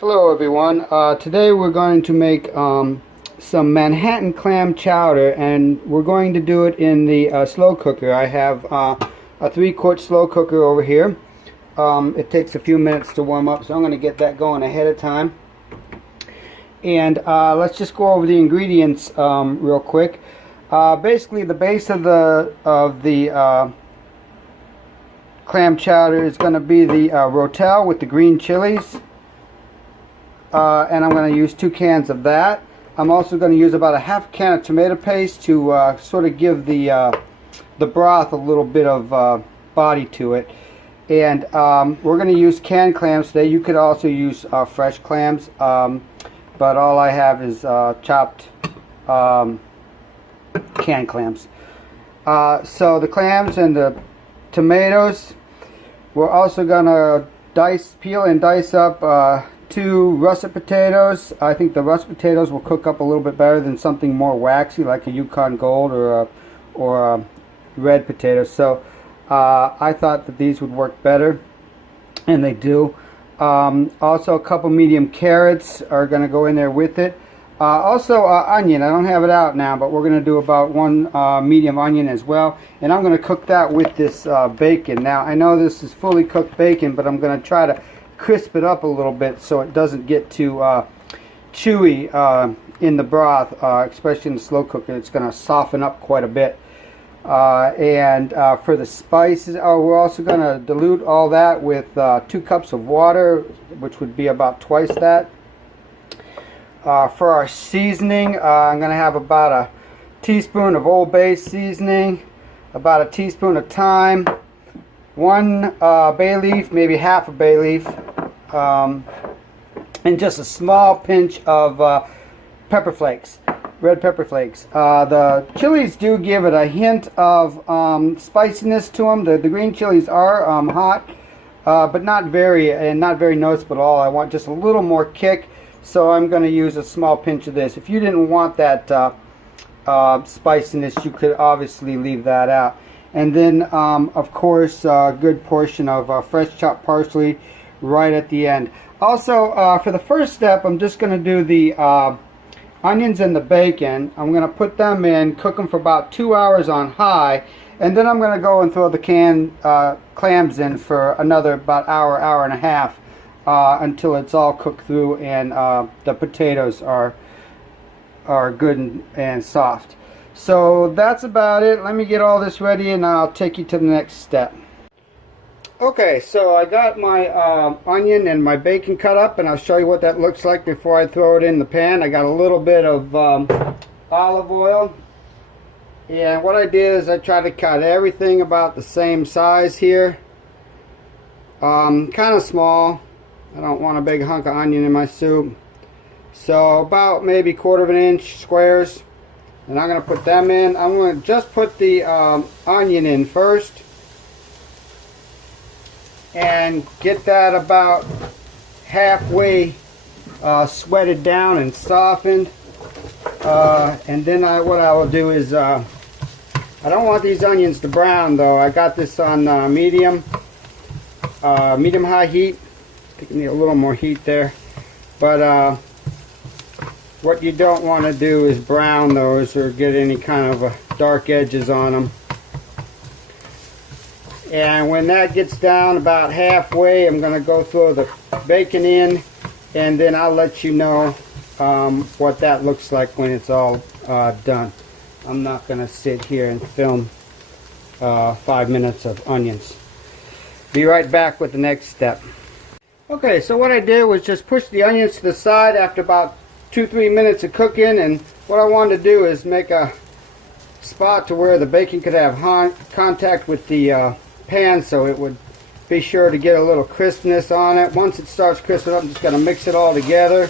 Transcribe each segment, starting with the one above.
Hello everyone. Today we're going to make some Manhattan clam chowder, and we're going to do it in the slow cooker. I have a 3-quart slow cooker over here. It takes a few minutes to warm up, so I'm going to get that going ahead of time. And let's just go over the ingredients real quick. Basically, the base of the clam chowder is going to be the rotel with the green chilies. And I'm going to use 2 cans of that. I'm also going to use about a half can of tomato paste to sort of give the broth a little bit of body to it. And we're going to use canned clams today. You could also use fresh clams, but all I have is chopped canned clams. So the clams and the tomatoes, we're also going to peel and dice up 2 russet potatoes. I think the russet potatoes will cook up a little bit better than something more waxy like a Yukon Gold or a red potato. So I thought that these would work better, and they do. Also, a couple medium carrots are going to go in there with it. Also, onion. I don't have it out now, but we're going to do about 1 medium onion as well. And I'm going to cook that with this bacon. Now, I know this is fully cooked bacon, but I'm going to try to crisp it up a little bit so it doesn't get too chewy in the broth, especially in the slow cooker. It's going to soften up quite a bit. And for the spices, we're also going to dilute all that with 2 cups of water, which would be about twice that. For our seasoning, I'm going to have about a teaspoon of Old Bay seasoning, about a teaspoon of thyme, 1 bay leaf, maybe half a bay leaf, and just a small pinch of pepper flakes, red pepper flakes. The chilies do give it a hint of spiciness to them. The green chilies are hot, but not very noticeable at all. I want just a little more kick, so I'm going to use a small pinch of this. If you didn't want that spiciness, you could obviously leave that out. And then, of course, a good portion of fresh chopped parsley right at the end. Also, for the first step, I'm just going to do the onions and the bacon. I'm going to put them in, cook them for about 2 hours on high, and then I'm going to go and throw the canned clams in for another about hour and a half until it's all cooked through and the potatoes are good and soft. So that's about it. Let me get all this ready and I'll take you to the next step. Okay, so I got my onion and my bacon cut up, and I'll show you what that looks like before I throw it in the pan. I got a little bit of olive oil, and what I did is I tried to cut everything about the same size here. Kind of small. I don't want a big hunk of onion in my soup. So about maybe 1/4 inch squares. And I'm going to put them in. I'm going to just put the onion in first and get that about halfway sweated down and softened. And then what I will do is, I don't want these onions to brown though. I got this on medium high heat. I think I need a little more heat there. But what you don't want to do is brown those or get any kind of dark edges on them. And when that gets down about halfway, I'm going to go throw the bacon in, and then I'll let you know what that looks like when it's all done. I'm not going to sit here and film 5 minutes of onions. Be right back with the next step. Okay, so what I did was just push the onions to the side after about 2-3 minutes of cooking, and what I wanted to do is make a spot to where the bacon could have contact with the pan, so it would be sure to get a little crispness on it. Once it starts crisping up, I'm just going to mix it all together.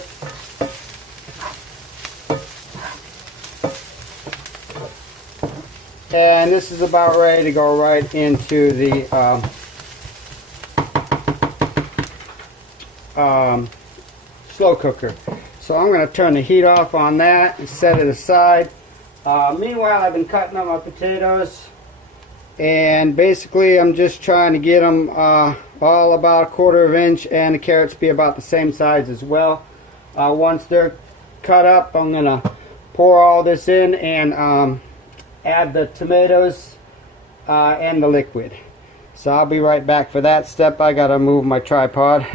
And this is about ready to go right into the slow cooker. So I'm going to turn the heat off on that and set it aside. Meanwhile, I've been cutting up my potatoes, and basically I'm just trying to get them all about 1/4 inch, and the carrots be about the same size as well. Once they're cut up, I'm gonna pour all this in and add the tomatoes and the liquid. So I'll be right back for that step. I gotta move my tripod.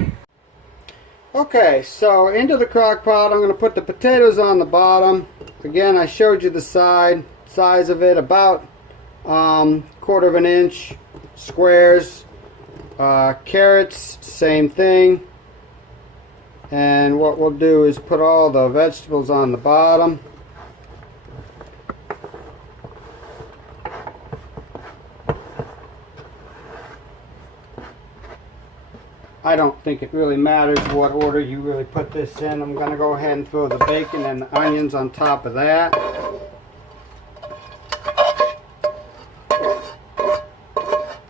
Okay, so into the crock pot, I'm gonna put the potatoes on the bottom. Again, I showed you the size of it, about 1/4 inch squares. Carrots, same thing. And what we'll do is put all the vegetables on the bottom. I don't think it really matters what order you really put this in. I'm going to go ahead and throw the bacon and the onions on top of that.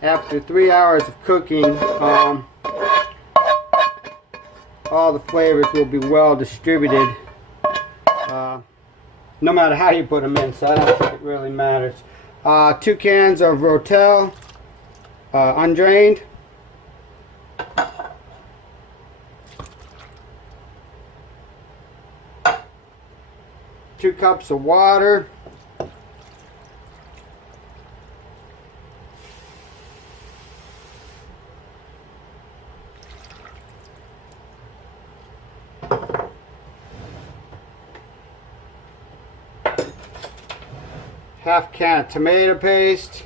After 3 hours of cooking, all the flavors will be well distributed, no matter how you put them in, so I don't think it really matters. 2 cans of Rotel, undrained. 2 cups of water. Half can of tomato paste.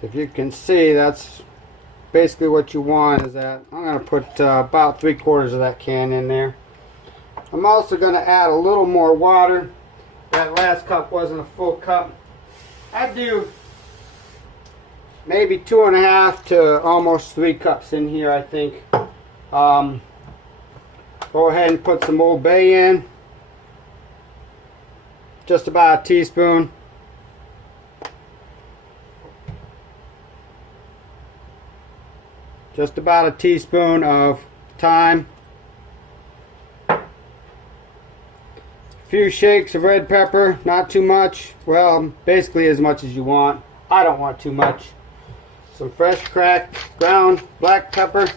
If you can see, that's basically what you want. Is that I'm going to put about 3/4 of that can in there. I'm also going to add a little more water. That last cup wasn't a full cup. I do maybe 2.5 to almost 3 cups in here, I think. Go ahead and put some Old Bay in. Just about a teaspoon. Just about a teaspoon of thyme. A few shakes of red pepper, not too much. Well, basically as much as you want. I don't want too much. Some fresh cracked ground black pepper.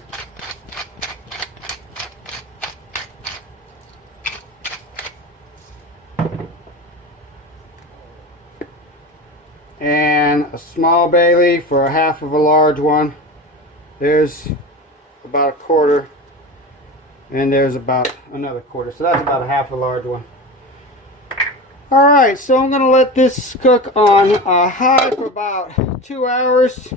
And a small bay leaf for 1/2 of a large one. There's about 1/4, and there's about another 1/4, so that's about 1/2 a large one. Alright, so I'm going to let this cook on high for about 2 hours.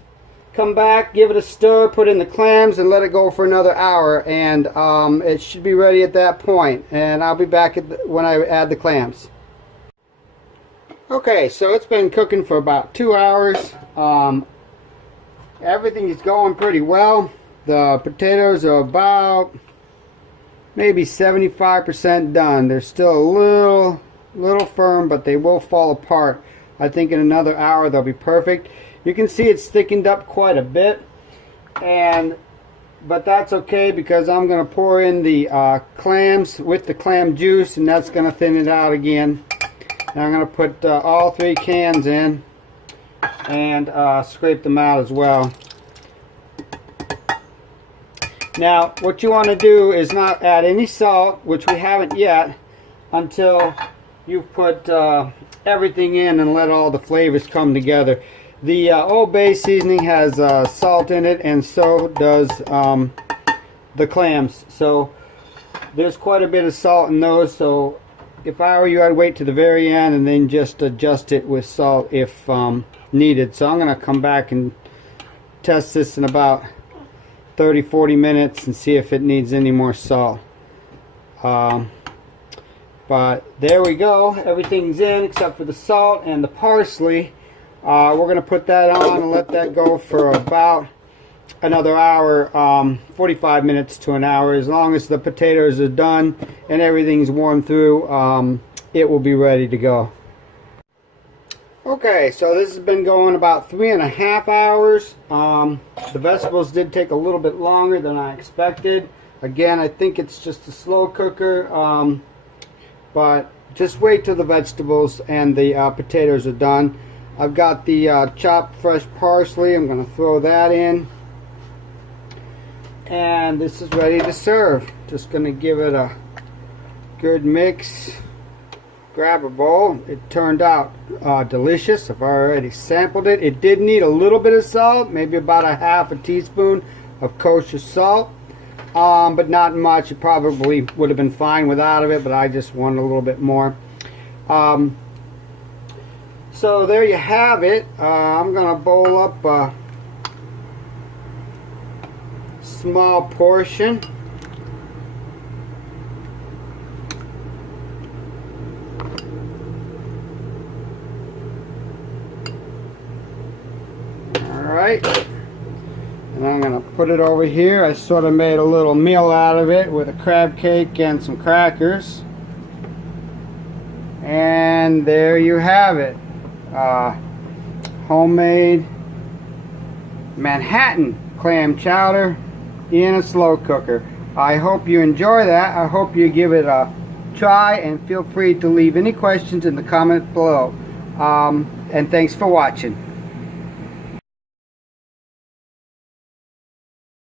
Come back, give it a stir, put in the clams, and let it go for another hour, and it should be ready at that point. And I'll be back when I add the clams. Okay, so it's been cooking for about 2 hours. Everything is going pretty well. The potatoes are about maybe 75% done. They're still a little firm, but they will fall apart. I think in another hour they'll be perfect. You can see it's thickened up quite a bit, but that's okay because I'm going to pour in the clams with the clam juice, and that's going to thin it out again. And I'm going to put all 3 cans in and scrape them out as well. Now what you want to do is not add any salt, which we haven't yet, until you've put everything in and let all the flavors come together. The Old Bay seasoning has salt in it, and so does the clams. So there's quite a bit of salt in those, so if I were you, I'd wait to the very end and then just adjust it with salt if needed. So I'm going to come back and test this in about 30-40 minutes and see if it needs any more salt. But there we go, everything's in except for the salt and the parsley. We're going to put that on and let that go for about another hour, 45 minutes to an hour. As long as the potatoes are done and everything's warmed through, it will be ready to go. Okay, so this has been going about 3.5 hours. The vegetables did take a little bit longer than I expected. Again, I think it's just a slow cooker, but just wait till the vegetables and the potatoes are done. I've got the chopped fresh parsley. I'm going to throw that in. And this is ready to serve. Just going to give it a good mix. Grab a bowl. It turned out delicious. I've already sampled it. It did need a little bit of salt, maybe about a half a teaspoon of kosher salt, but not much. It probably would have been fine without it, but I just wanted a little bit more. So there you have it. I'm gonna bowl up a small portion. Alright, and I'm going to put it over here. I sort of made a little meal out of it with a crab cake and some crackers. And there you have it. Homemade Manhattan clam chowder in a slow cooker. I hope you enjoy that. I hope you give it a try, and feel free to leave any questions in the comment below. And thanks for watching.